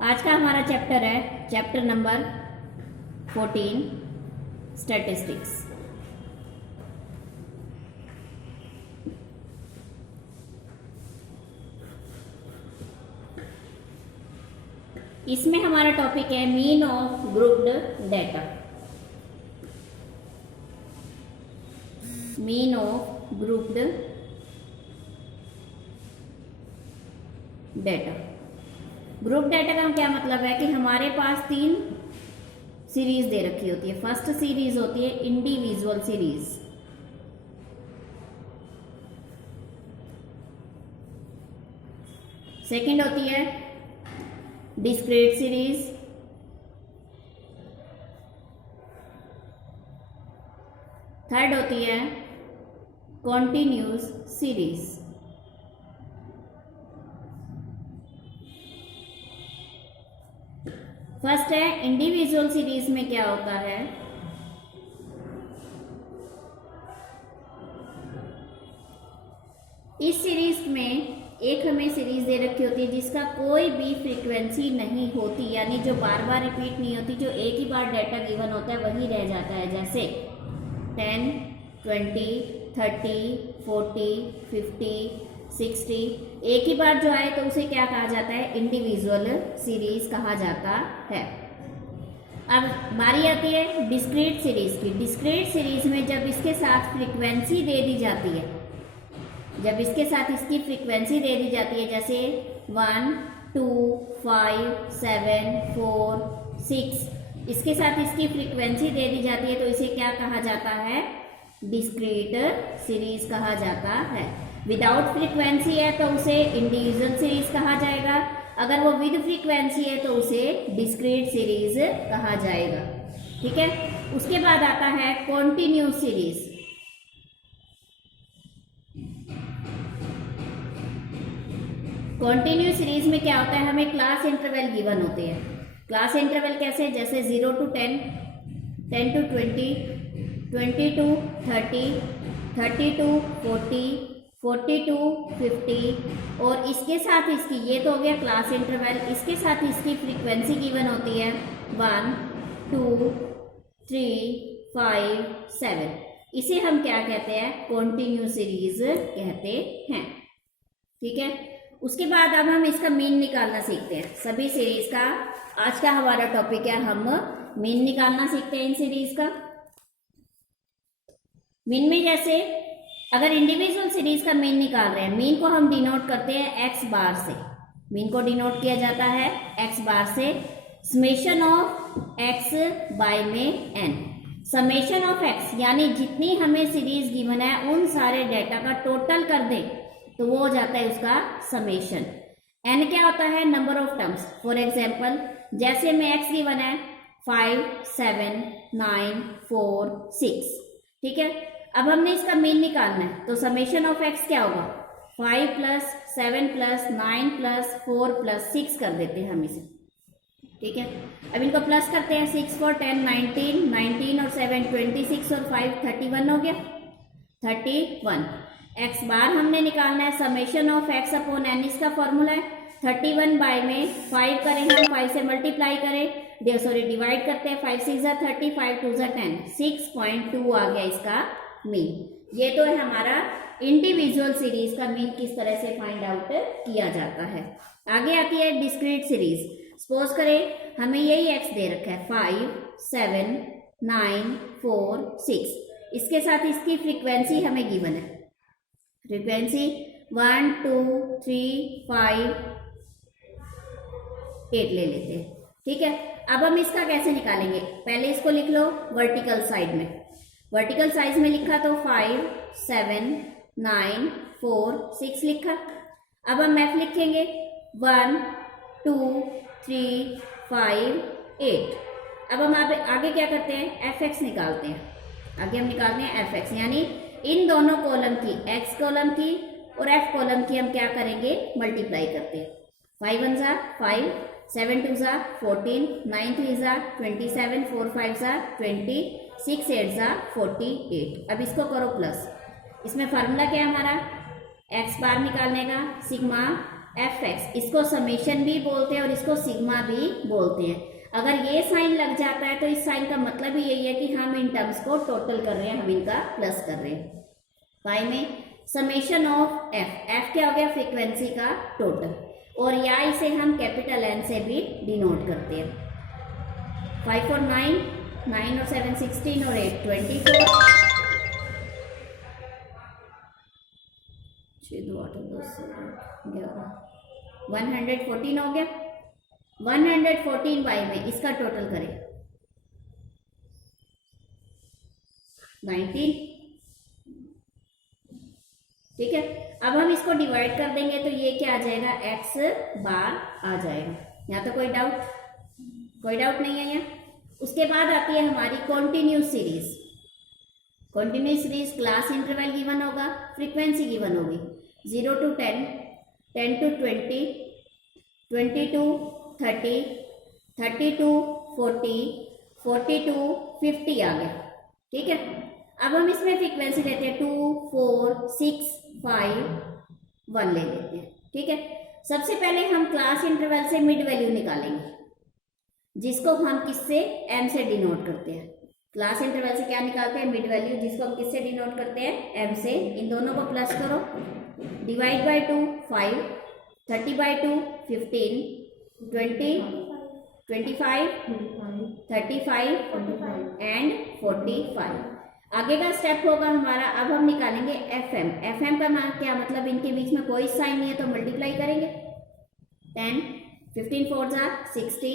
आज का हमारा चैप्टर है चैप्टर नंबर 14 स्टैटिस्टिक्स। इसमें हमारा टॉपिक है mean of grouped data. Mean of grouped data. Group data का क्या मतलब है कि हमारे पास 3 सीरीज दे रखी होती है। फर्स्ट सीरीज होती है इंडिविजुअल सीरीज, सेकंड होती है डिस्क्रीट सीरीज, थर्ड होती है कॉन्टिन्यूस सीरीज। फर्स्ट है इंडिविजुअल सीरीज में क्या होता है, इस सीरीज में एक हमें सीरीज दे रखी होती है जिसका कोई भी फ्रीक्वेंसी नहीं होती, यानी जो बार बार रिपीट नहीं होती, जो एक ही बार डाटा गिवन होता है वही रह जाता है। जैसे 10, 20, 30, 40, 50, 60 एक ही बार जो आए तो उसे क्या कहा जाता है, इंडिविजुअल सीरीज कहा जाता है। अब बारी आती है डिस्क्रीट सीरीज की। डिस्क्रीट सीरीज में जब इसके साथ फ्रीक्वेंसी दे दी जाती है, जब इसके साथ इसकी फ्रीक्वेंसी दे दी जाती है, जैसे 1, 2, 5, 7, 4, 6, इसके साथ इसकी फ्रीक्वेंसी दे दी जाती है तो इसे क्या कहा जाता है, डिस्क्रीट सीरीज कहा जाता है। विदाउट फ्रीक्वेंसी है तो उसे इंडिविजुअल सीरीज कहा जाएगा, अगर वो विद फ्रीक्वेंसी है तो उसे डिस्क्रीट सीरीज कहा जाएगा। ठीक है। उसके बाद आता है कॉन्टिन्यूस सीरीज। कॉन्टिन्यूस सीरीज में क्या होता है, हमें क्लास इंटरवल गिवन होते हैं। क्लास इंटरवल कैसे, जैसे 0 to 10, 10 to 20, 20 to 30, 30 to 40, 40 to 50, और इसके साथ इसकी, ये तो हो गया क्लास इंटरवल, इसके साथ इसकी फ्रीक्वेंसी गिवन होती है 1, 2, 3, 5, 7। इसे हम क्या कहते हैं, कॉन्टिन्यूस सीरीज कहते हैं। ठीक है। उसके बाद अब हम इसका मीन निकालना सीखते हैं। सभी सीरीज का आज का हमारा टॉपिक है, हम मीन निकालना सीखते हैं इन सीरीज का। मीन में जैसे अगर इंडिविजुअल सीरीज का मीन निकाल रहे हैं, मीन को हम डिनोट करते हैं एक्स बार से। मीन को डिनोट किया जाता है एक्स बार से। समेशन ऑफ एक्स बाय में एन। समेशन ऑफ एक्स यानी जितनी हमें सीरीज गिवन है उन सारे डेटा का टोटल कर दे तो वो हो जाता है उसका समेशन। एन क्या होता है, number of terms. For example जैसे में एक्स गिवन है 5, 7, 9, 4, 6। ठीक है। अब हमने इसका मीन निकालना है तो समेशन ऑफ एक्स क्या होगा, 5 + 7 + 9 + 4 + 6 कर देते हैं हम इसे। ठीक है। अब इनको प्लस करते हैं, 6 4 10 19, 19 और 7 26 और 5 31 हो गया, 31। एक्स बार हमने निकालना है, summation of x upon n इसका फॉर्मूला है। 31 बाय में 5 करें हम, 5 से मल्टीप्लाई करें, डिवाइड करते हैं, 5 6 = 30, 5 2 = 10, 6.2 आ गया इसका मीन। ये तो है हमारा इंडिविजुअल सीरीज का मीन किस तरह से फाइंड आउट किया जाता है। आगे आती है डिस्क्रीट सीरीज। सपोज करें हमें यही एक्स दे रखा है 5, 7, 9, 4, 6, इसके साथ इसकी फ्रीक्वेंसी हमें गिवन है। फ्रीक्वेंसी 1, 2, 3, 5, 8 ले लेते हैं। ठीक है। अब हम इसका कैसे निकालेंगे, पहले इसको लिख लो वर्टिकल साइड में। वर्टिकल साइज में लिखा तो 5, 7, 9, 4, 6 लिखा। अब हम एफ लिखेंगे 1, 2, 3, 5, 8। अब हम आगे क्या करते हैं, एफ एक्स निकालते हैं। आगे हम निकालते हैं एफ एक्स, यानी इन दोनों कॉलम की, एक्स कॉलम की और एफ कॉलम की हम क्या करेंगे, मल्टीप्लाई करते हैं। 5 1 = 5, 7 2 = 14, 9 3 = 27, 4 5 = 20, 6 8 = 48। अब इसको करो प्लस। इसमें फार्मूला क्या है हमारा, एक्स बार निकालने का, सिग्मा एफ एक्स, इसको समेशन भी बोलते हैं और इसको सिग्मा भी बोलते हैं। अगर ये साइन लग जाता है तो इस साइन का मतलब ही यही है कि हम इन टर्म्स को टोटल कर रहे हैं, हम इनका प्लस कर रहे हैं। पाई में समेशन ऑफ एफ, एफ क्या हो गया, फ्रीक्वेंसी का टोटल, और या इसे हम कैपिटल एन से भी डिनोट करते हैं। 5 और 9, 9 और 7 16 और 8 24, 6 2 8 10 11, 114 हो गया। 114 वाई में इसका टोटल करें 19, ठीक है। अब हम इसको डिवाइड कर देंगे तो ये क्या आ जाएगा, एक्स बार आ जाएगा। यहाँ तो कोई डाउट नहीं है यहाँ। उसके बाद आती है हमारी continuous series. Continuous series class interval given होगा, फ्रीक्वेंसी गिवन होगी 0 to 10, 10 to 20, 20 to 30, 30 to 40, 40 to 50 आ गया, ठीक है। अब हम इसमें फ्रीक्वेंसी लेते हैं 2, 4, 6, 5, 1 ले लेते हैं, ठीक है। सबसे पहले हम क्लास इंटरवल से मिड वैल्यू निकालेंगे, जिसको हम किससे, एम से डिनोट करते हैं। क्लास इंटरवल से क्या निकालते हैं, मिड वैल्यू, जिसको हम किससे डिनोट करते हैं, एम से। इन दोनों को प्लस करो, डिवाइड बाय 2 5, 30 by 2 15, 20, 25, 35 एंड 45। आगे का स्टेप होगा हमारा, अब हम निकालेंगे एफ एम। एफ एम का क्या मतलब, इनके बीच में कोई साइन नहीं है तो मल्टीप्लाई करेंगे। 10, 15 4 जा 60,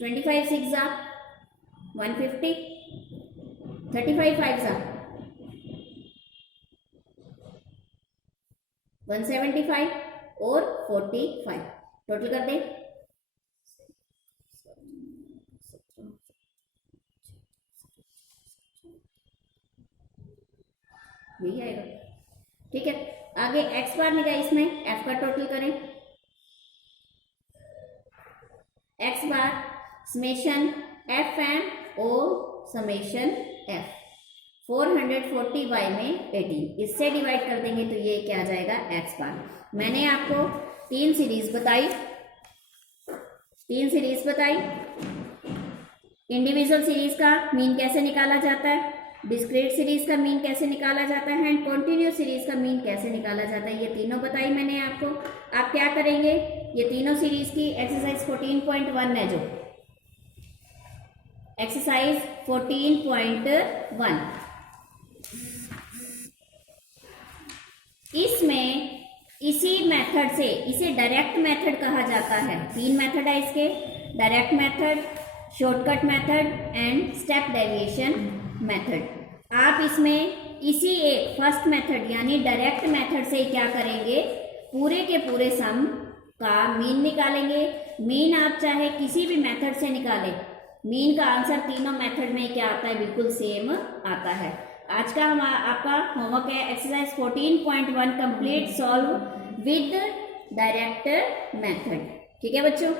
25 6 जा 150, 35 5 जा 175 और 45, टोटल कर दें 17 यही आएगा, ठीक है। आगे एक्स बार निकाले, इसमें एफ का टोटल करें। X bar summation F M O summation F 440 Y में 18, इससे डिवाइड कर देंगे तो ये क्या आ जाएगा, एक्स बार। मैंने आपको 3 सीरीज बताई, इंडिविजुअल सीरीज का मीन कैसे निकाला जाता है, डिस्क्रीट सीरीज का मीन कैसे निकाला जाता है एंड कॉन्टिन्यूस सीरीज का मीन कैसे निकाला जाता है, ये तीनों बताई मैंने आपको। आप क्या करेंगे, ये तीनों सीरीज की एक्सरसाइज 14.1 है, जो एक्सरसाइज 14.1, इसमें इसी मेथड से, इसे डायरेक्ट मेथड कहा जाता है। 3 मेथड है इसके, direct method, shortcut method and step deviation method. आप इसमें इसी एक फर्स्ट मेथड यानी डायरेक्ट मेथड से क्या करेंगे, पूरे के पूरे सम का मीन निकालेंगे। मीन आप चाहे किसी भी मेथड से निकालें, मीन का आंसर तीनों मेथड में क्या आता है, बिल्कुल सेम आता है। आज का आपका होमवर्क है exercise 14.1 complete solve with direct method, ठीक है बच्चों।